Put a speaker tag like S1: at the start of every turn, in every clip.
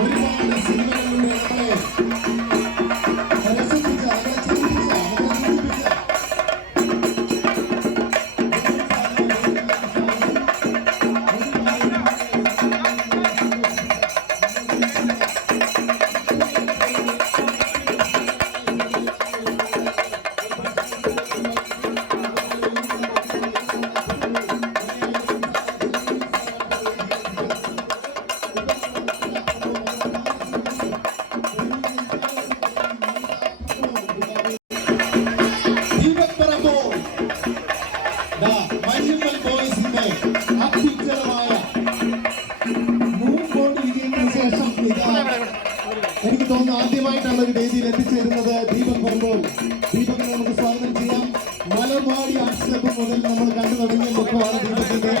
S1: Olha, ദാ മഞ്ഞുമ്മൽ ബോയ്സിന്റെ അത്യുജ്വലമായ വിജയത്തിന് ശേഷം ഇതാ എനിക്ക് തോന്നുന്നു ആദ്യമായിട്ടാണ് ഒരു വേദിയിൽ എത്തിച്ചേരുന്നത് ദീപക് പറമ്പോൾ ദീപകിനെ നമുക്ക് സ്വാഗതം ചെയ്യാം. മലമാടി ആർട്സ് മുതൽ നമ്മൾ കണ്ടു തുടങ്ങിയ മുഖമാണ് ദീപകിന്റെ.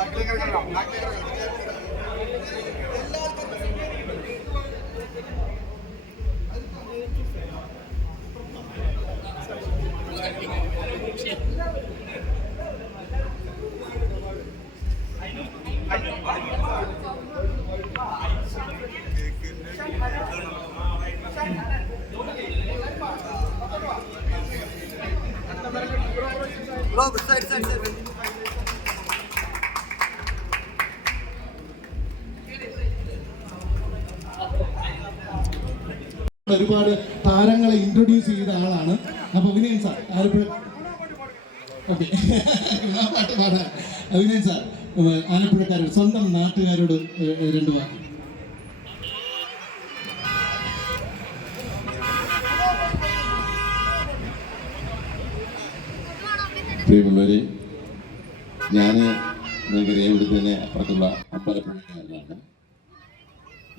S2: Bro,
S1: ഒരുപാട് താരങ്ങളെ ഇൻട്രൊഡ്യൂസ് ചെയ്ത ആളാണ്. അപ്പൊ വിനയൻ സാർ ആലപ്പുഴ ഓക്കെ പാട്ട് പാടാൻ. വിനയൻ സാർ ആലപ്പുഴക്കാരോട് സ്വന്തം നാട്ടുകാരോട് രണ്ടു വാക്ക്.
S3: പ്രിയമുള്ളവരെ ഞാൻ നിങ്ങൾക്കറിയാം ഇവിടെ തന്നെ അപ്പുറത്തുള്ള അമ്പലപ്പുഴക്കാരനാണ്.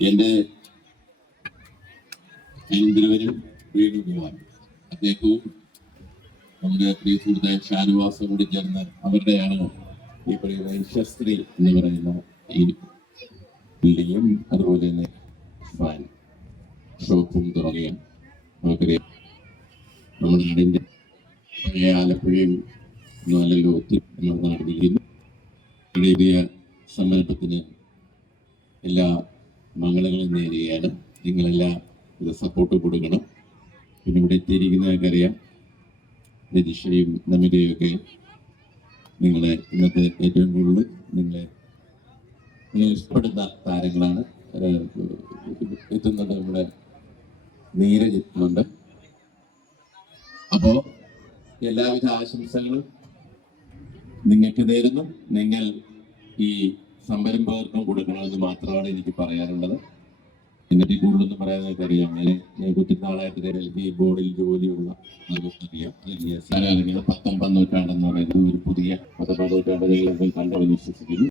S3: എന്റെ കേന്ദ്രവരും വേണുഗോപാൽ അദ്ദേഹവും നമ്മുടെ പ്രിയ സുഹൃത്തായ ഷാനുവാസം കൂടി ചേർന്ന് അവരുടെയാണ് ഈ പറയുന്ന യശസ്ത്രീ എന്ന് പറയുന്ന ഈ ബിൽഡിങ്ങും അതുപോലെ തന്നെ ഫാൻ ഷോപ്പും തുടങ്ങിയ നമുക്കറിയാം നമ്മുടെ നാടിന്റെ പഴയ ആലപ്പുഴയും ഒന്നുമല്ലല്ലോ ഒത്തിരി നമ്മുടെ നാട്ടിലിരിക്കുന്നു ഇടയ സംരംഭത്തിന് എല്ലാ മംഗളങ്ങളും നേരുകയാണ്. നിങ്ങളെല്ലാം ഇത് സപ്പോർട്ട് കൊടുക്കണം. പിന്നെ ഇവിടെ എത്തിയിരിക്കുന്നവർക്കറിയാം രജിഷയും നമിതയും ഒക്കെ നിങ്ങളെ ഇന്നത്തെ ഏറ്റവും കൂടുതൽ നിങ്ങളെ ഇഷ്ടപ്പെടുന്ന താരങ്ങളാണ് എത്തുന്നത് നമ്മുടെ നീരജ് എത്തുന്നുണ്ട് അപ്പോ എല്ലാവിധ ആശംസകളും നിങ്ങൾക്ക് നേരുന്നു. നിങ്ങൾ ഈ സംരംഭകർക്കും കൊടുക്കണമെന്ന് മാത്രമാണ് എനിക്ക് പറയാനുള്ളത്. എന്നിട്ട് കൂടുതലൊന്നും പറയാൻ നിങ്ങൾക്ക് അറിയാം ഞാൻ ഒത്തിരി നാളായിട്ട് ഡൽഹി ബോർഡിൽ ജോലിയുള്ള ഇറങ്ങിയത് പത്തൊമ്പത് നൂറ്റാണ്ടെന്ന് പറയുന്നത് ഒരു പുതിയ പത്തൊമ്പത് നൂറ്റാണ്ടുകളിൽ കണ്ടു വിശ്വസിക്കുന്നു.